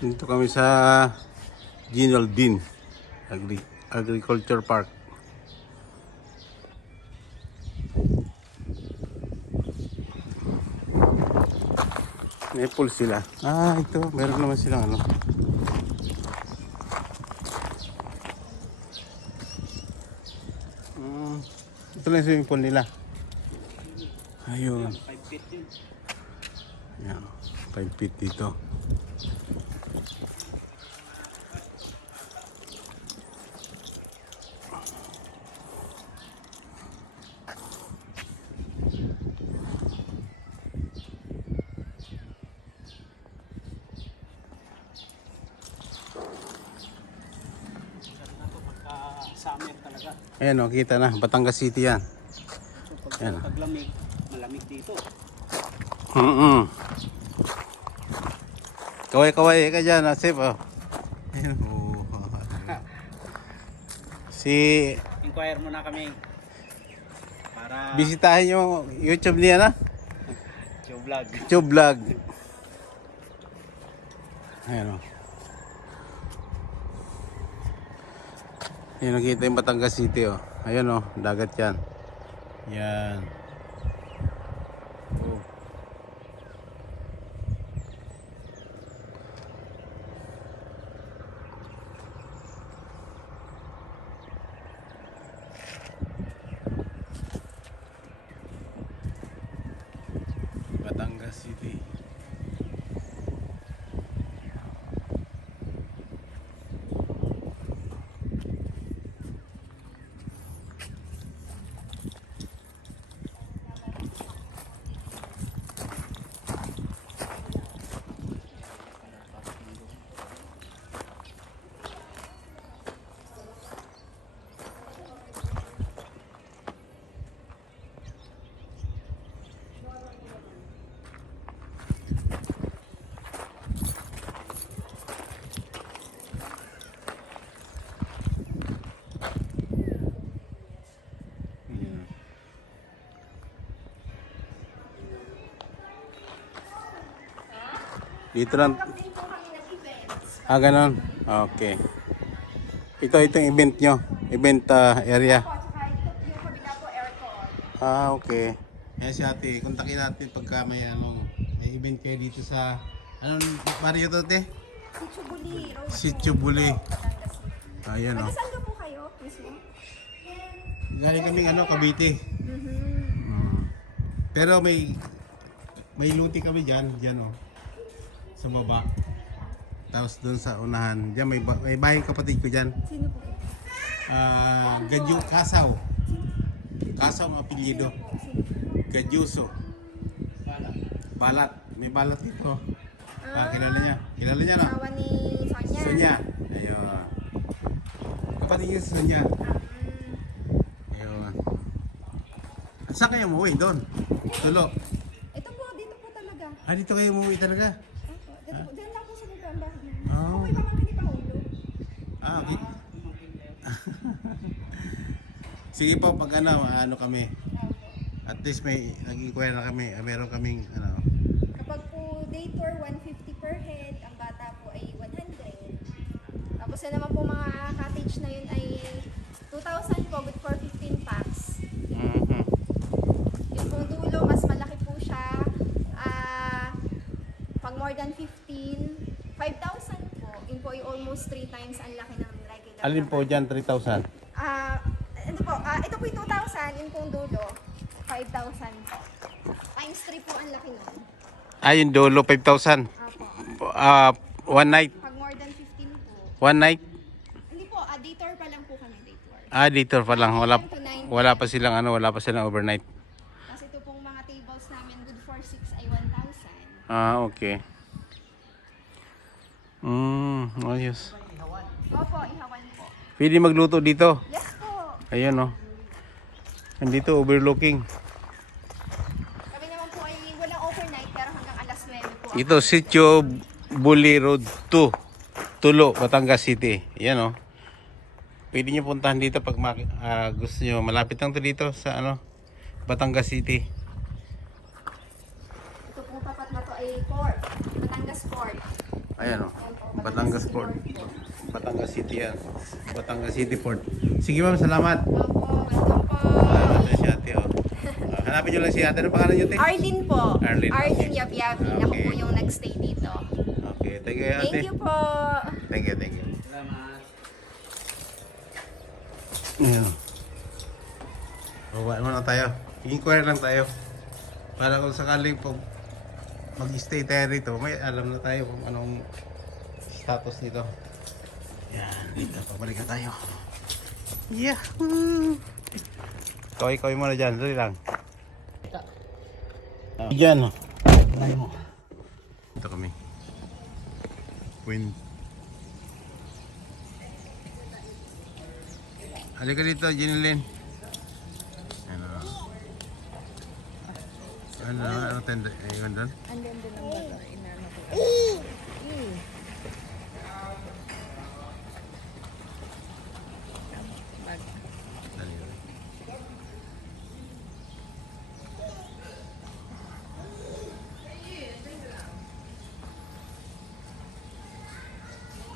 Dito kami sa General Dean Agriculture Park. May pool sila. Ito. Meron naman silang ano. Ito lang yung swimming pool nila. Ayun. 5 feet yun. Yan. 5 feet dito. Summer talaga. Ayan o, kita na. Batangas City yan. So Yan. pag taglamig, malamig dito. Kaway-kaway ka dyan, Asif. Oh. Ayan. Oh. Inquire mo na kami. Para Bisitahin yung YouTube niya na. yung vlog. YouTube vlog. Ayan o. Ayan, nakita yung Batangas City o. Ayan o, dagat yan. Yan. Oh. Batangas City. Ayan. Dito lang. Ganon. Okay. Itong event nyo. Event area. Okay. Ayan si ate. Kontakin natin pagka may may event kayo dito sa anong barrio to, te? Sitio Buli. Sitio Buli. Ayan o. Saan ka po kayo mismo? Galing kaming Cavite. Pero may luti kami diyan oh. Sa baba. Tapos doon sa unahan, diyan may bahay kapatid ko diyan. Sino po? Gadyo Kasaw. Kasaw ang apelyido. Gadyuso. Balat. May balat dito. Kilala niya. Kilala niya na. Asawa ni Sonia. Sonia. Ayun. Kapatid niya si Sonia. Ayun. At saan kayo umuwi? Doon? Tulo. Ito po, dito po talaga. Dito kayo umuwi talaga? Opo, dito po. Diyan lang po sa Lubamba. Oh. Okay, pamangkin ni Paolo. Okay. Sige po, pag ano kami. At least may nag-inquire na kami. Meron kaming Kapag po day tour, 150 per head. Ang bata po ay 100. Tapos na naman po mga cottage na yun ay 2,000 po, good for 15 packs. Yung pong dulo, mas malaki po siya. Pag more than 15, 5,000 po. Yun po ay almost 3 times ang laki ng regular. Alin po dyan, 3,000? Ito po, ito po yung 2,000, yung pong dulo, 5,000 po. Times 3 po ang laki nun. Yung dulo, 5,000. Apo. One night? Pag more than 15 po. One night? Hindi po, day tour pa lang po kami, day tour. Dito pa lang. Wala pa silang overnight. Kasi ito pong mga tables namin, good for 6 ay 1,000. Okay. Ayos. Opo, ihawan po. Pwede magluto dito. Yes po. Ayan oh. Nandito overlooking. Kami naman po ay walang overnight, pero hanggang alas 9 po. Ito, Sitio Buli Road 2. Tulo, Batangas City. Ayan oh. Pwede nyo puntahan dito pag gusto nyo. Malapit lang to dito sa Batangas City. Ito pong tapat na to ay port. Batangas Port. Ayan oh. Ayan po. Batangas Port. Batangas City yan. Batangas City Port. Sige ma'am, salamat. Opo, welcome po. Salamat si ate oh. Hanapin nyo lang si ate. Ano pangalan nyo, te? Arlene po. Arlene. Arlene Yabiabi. Ako Okay. po yung nag-stay dito. Okay, thank you ate. Thank you po. Thank you, thank you. Salamat. Ayan. Bawa naman na tayo. Inquire lang tayo. Para kung sakaling pag mag-stay tayo rito, may alam na tayo kung anong status nito. Yan, dito. Pabalik na tayo. Yahoo! Kaway-kaway muna dyan. Dali lang. Dyan. Try mo. Dito kami. Wind. Halika dito, Jinilin. Ano tenda? Ayun doon? Andun din ang bato. Inano ko. Dali.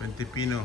Pentipino.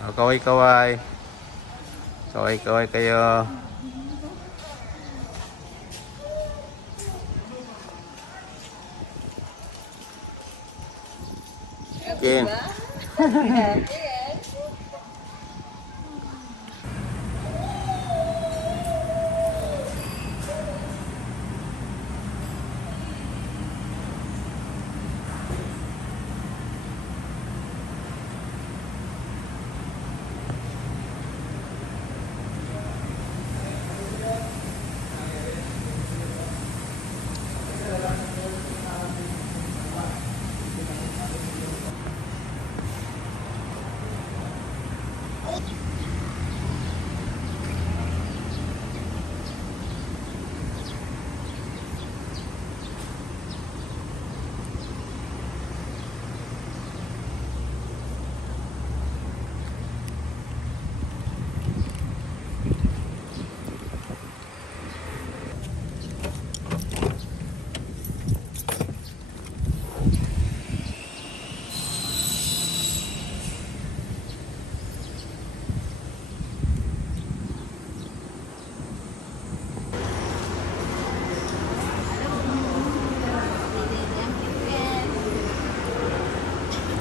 Oh, kaway-kaway. Kaway-kaway kayo. Ken.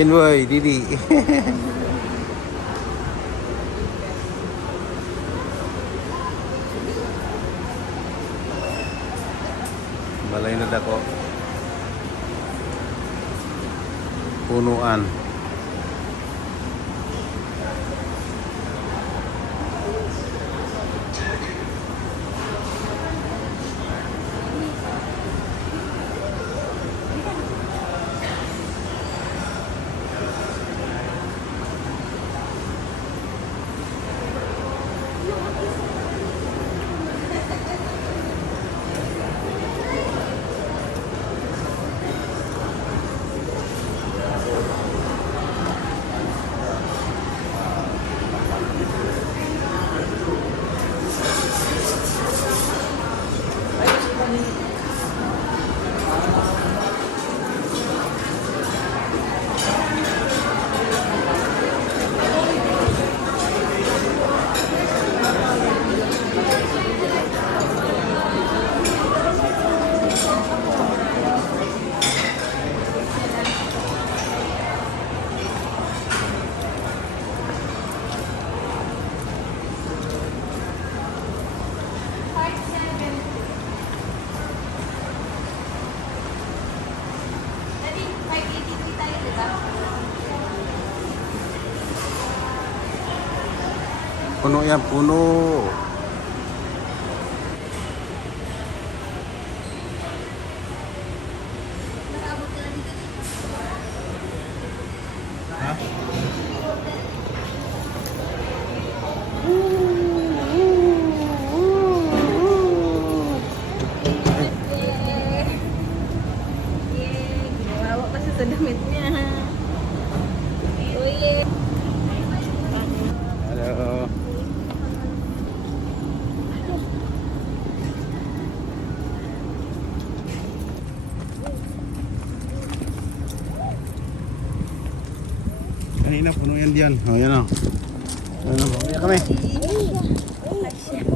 Boy, Didi. Balay na dako. Punuan. Puno yan, puno. Ha? Bawa kasi sa damit niya. Uy. Kanina puno yan diyan. Oh, yan oh. Ano, kami. Ay, siya.